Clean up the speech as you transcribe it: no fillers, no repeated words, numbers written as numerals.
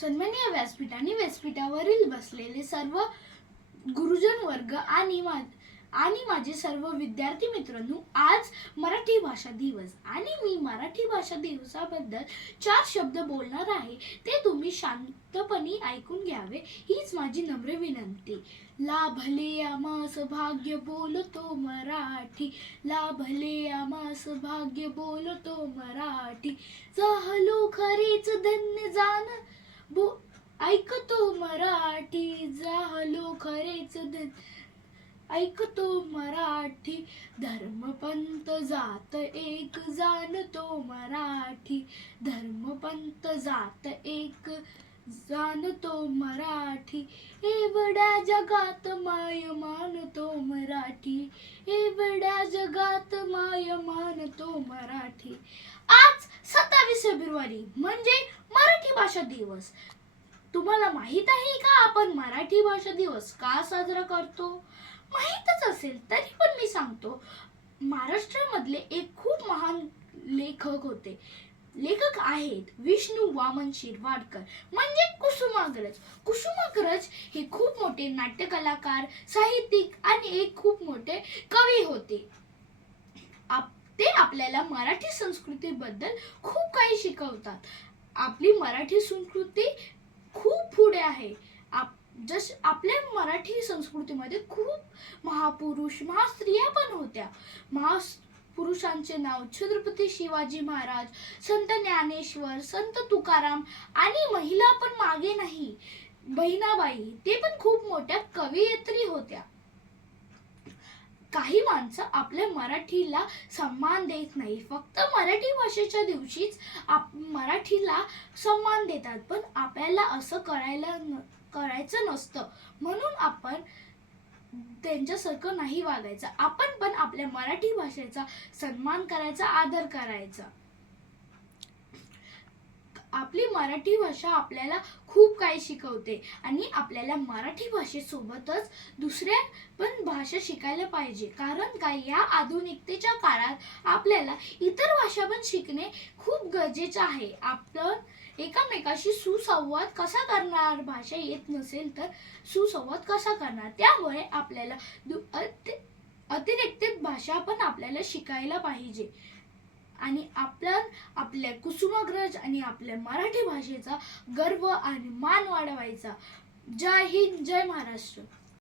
सन्माननीय व्यासपीठ आणि व्यासपीठावरील बसलेले सर्व गुरुजन वर्ग आणि माझे सर्व विद्यार्थी मित्रांनो, आज मराठी भाषा दिवस आणि मी मराठी भाषा दिवसाबद्दल 4 शब्द बोलणार आहे. ते तुम्ही शांतपणे ऐकून घ्यावे हीच माझी नम्र विनंती. लाभले आम्हास भाग्य बोलतो मराठी, लाभले आम्हास भाग्य बोलतो मराठी, झालो खरेच धन्य जाण ऐकतो मराठी, झालो खरेच धन्य ऐकतो मराठी, धर्मपंथ जात एक जाणतो मराठी, धर्मपंथ जात एक जाणतो मराठी, एवढ्या जगात माय मानतो मराठी, एवढ्या जगात माय मानतो मराठी. आज 27 फेब्रुवारी म्हणजे मराठी भाषा दिवस. तुम्हाला माहित आहे का आपण मराठी भाषा दिवस का साजरा करतो? माहीतच असेल तरी पण मी सांगतो. महाराष्ट्रामधले एक खूप महान लेखक आहेत विष्णू वामन शिरवाडकर म्हणजे कुसुमाग्रज. कुसुमाग्रज हे खूप मोठे नाट्यकलाकार, साहित्यिक आणि एक खूप मोठे कवी होते. ते आपल्याला मराठी संस्कृतीबद्दल खूप काही शिकवतात. आपली मराठी संस्कृती खूप पुढे आहे. आपल्या मराठी संस्कृतीमध्ये खूप महापुरुष, महास्त्रिया पण होत्या. महापुरुषांचे नाव छत्रपती शिवाजी महाराज, संत ज्ञानेश्वर, संत तुकाराम आणि महिला पण मागे नाही, बहिणाबाई, ते पण खूप मोठ्या कवयित्री होत्या. काही माणसं आपल्या मराठीला सन्मान देत नाही. फक्त मराठी भाषेच्या दिवशीच मराठीला सन्मान देतात, पण आपल्याला असं करायचं नसतं. म्हणून आपण त्यांच्यासारखं नाही वागायचं. आपण पण आपल्या मराठी भाषेचा सन्मान करायचा, आदर करायचा. आपली मराठी भाषा आपल्याला खूप काही शिकवते आणि आपल्याला मराठी भाषेसोबतच दुसऱ्या पण भाषा शिकायला पाहिजे. कारण काय, या आधुनिकतेच्या काळात आपल्याला इतर भाषा पण शिकणे खूप गरजेचे आहे. आपण एकमेकाशी सुसंवाद कसा करणार? भाषा येत नसेल तर सुसंवाद कसा करणार? त्यामुळे आपल्याला अतिरिक्त भाषा पण आपल्याला शिकायला पाहिजे आणि आपल्या कुसुमाग्रज आणि आपल्या मराठी भाषेचा गर्व आणि मान वाढवायचा. जय हिंद, जय महाराष्ट्र.